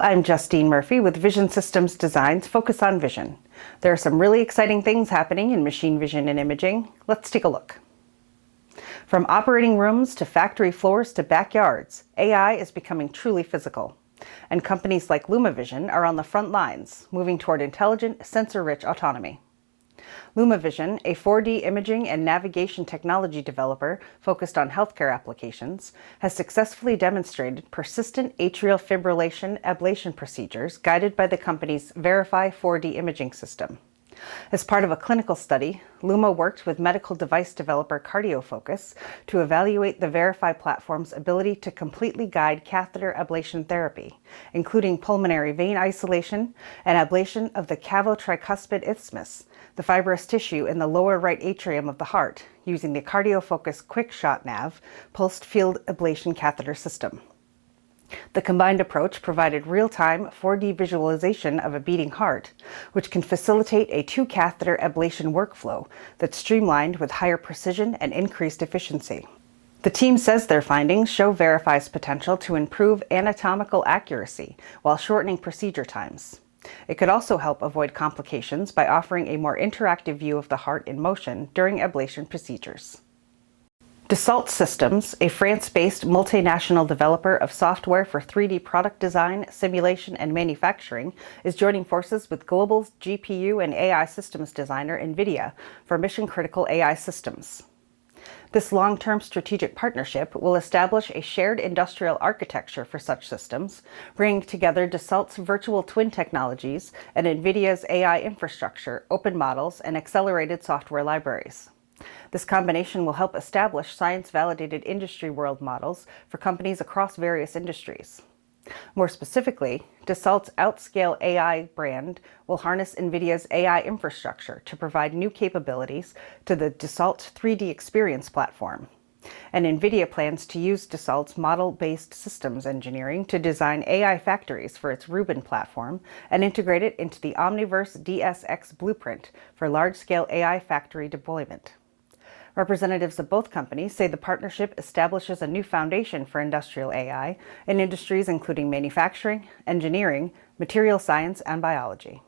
I'm Justine Murphy with Vision Systems Design's Focus on Vision. There are some really exciting things happening in machine vision and imaging. Let's take a look. From operating rooms to factory floors to backyards, AI is becoming truly physical. And companies like LUMA Vision are on the front lines, moving toward intelligent, sensor-rich autonomy. LUMA Vision, a 4D imaging and navigation technology developer focused on healthcare applications, has successfully demonstrated persistent atrial fibrillation ablation procedures guided by the company's VERAFEYE 4D imaging system. As part of a clinical study, LUMA worked with medical device developer CardioFocus to evaluate the VERAFEYE platform's ability to completely guide catheter ablation therapy, including pulmonary vein isolation and ablation of the cavo-tricuspid isthmus, the fibrous tissue in the lower right atrium of the heart, using the CardioFocus QuickShot Nav pulsed field ablation catheter system. The combined approach provided real-time 4D visualization of a beating heart, which can facilitate a two-catheter ablation workflow that's streamlined with higher precision and increased efficiency. The team says their findings show VERAFEYE's potential to improve anatomical accuracy while shortening procedure times. It could also help avoid complications by offering a more interactive view of the heart in motion during ablation procedures. Dassault Systèmes, a France-based multinational developer of software for 3D product design, simulation, and manufacturing, is joining forces with global GPU and AI systems designer NVIDIA for mission-critical AI systems. This long-term strategic partnership will establish a shared industrial architecture for such systems, bringing together Dassault's virtual twin technologies and NVIDIA's AI infrastructure, open models, and accelerated software libraries. This combination will help establish science-validated industry world models for companies across various industries. More specifically, Dassault's Outscale AI brand will harness NVIDIA's AI infrastructure to provide new capabilities to the Dassault 3D Experience platform. And NVIDIA plans to use Dassault's model-based systems engineering to design AI factories for its Rubin platform and integrate it into the Omniverse DSX blueprint for large-scale AI factory deployment. Representatives of both companies say the partnership establishes a new foundation for industrial AI in industries including manufacturing, engineering, material science, and biology.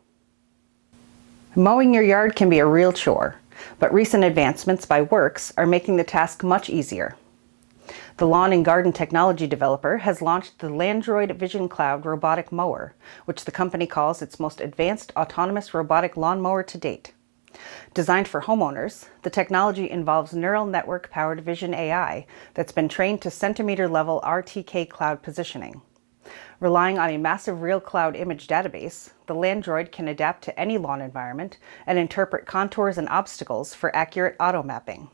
Mowing your yard can be a real chore, but recent advancements by Worx are making the task much easier. The lawn and garden technology developer has launched the Landroid Vision Cloud robotic mower, which the company calls its most advanced autonomous robotic lawnmower to date. Designed for homeowners, the technology involves neural network-powered vision AI that's been trained to centimeter-level RTK cloud positioning. Relying on a massive real cloud image database, the Landroid can adapt to any lawn environment and interpret contours and obstacles for accurate auto-mapping.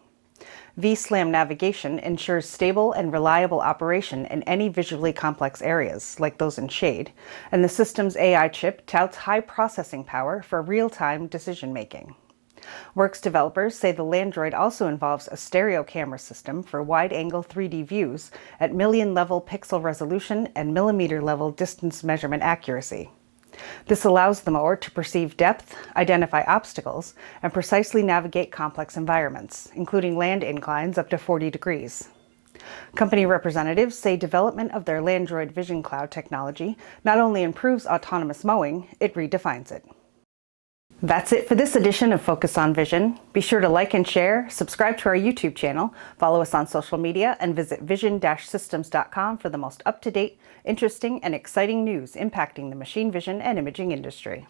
V-SLAM navigation ensures stable and reliable operation in any visually complex areas, like those in shade, and the system's AI chip touts high processing power for real-time decision-making. Worx developers say the Landroid also involves a stereo camera system for wide-angle 3D views at million-level pixel resolution and millimeter-level distance measurement accuracy. This allows the mower to perceive depth, identify obstacles, and precisely navigate complex environments, including land inclines up to 40 degrees. Company representatives say development of their Landroid Vision Cloud technology not only improves autonomous mowing, it redefines it. That's it for this edition of Focus on Vision. Be sure to like and share, subscribe to our YouTube channel, follow us on social media, and visit vision-systems.com for the most up-to-date, interesting, and exciting news impacting the machine vision and imaging industry.